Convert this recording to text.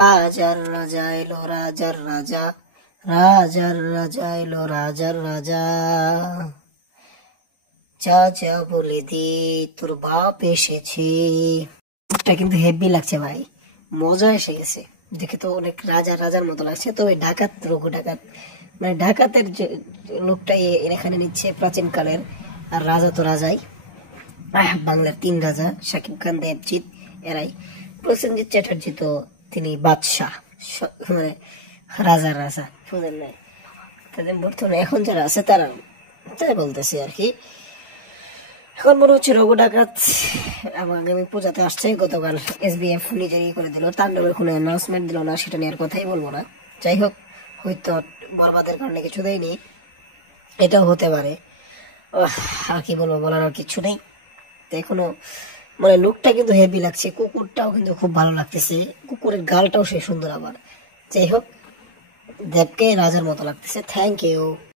রাজার রাজা এলো রাজার রাজা, রাজার রাজা এলো রাজার রাজা, যা যা বলে দি তোর বাপ এসেছে। এটা কিন্তু হেভি লাগছে ভাই, মজা এসে গেছে। দেখে তো অনেক রাজা রাজার মতো লাগছে। তবে ডাকাত, রঘু ডাকাত, মানে ডাকাতের যে লোকটাই এখানে নিচ্ছে প্রাচীন কালের। আর রাজা তো রাজাই, বাংলার 3 রাজা শাকিব খান, দেবজিৎ, এরাই। প্রসেনজিৎ চ্যাটার্জি তো তিনি বাদশাহ, মানে রাজার রাজা, বুঝলেন নাই? তাদের বর্তমানে এখন যারা আছে তারা, তাই বলতেছি আর কি। এখন মনে হচ্ছে রঘু ডাকাত আগামী পূজাতে আসছে। গতকাল SBF নিজেই করে দিল, তাণ্ডবের কোনো অ্যানাউন্সমেন্ট দিল না, সেটা নিয়ে আর কথাই বলবো না। যাই হোক, হয়তো বরবাদের কারণে কিছু দেয়নি, এটাও হতে পারে। আর কি বলবো, বলার আর কিছু নেই। এখনো মানে লুকটা কিন্তু হেভি লাগছে, কুকুরটাও কিন্তু খুব ভালো লাগতেছে, কুকুরের গালটাও সে সুন্দর আবার। যাই হোক, দেবকে রাজার মতো লাগতেছে। Thank you.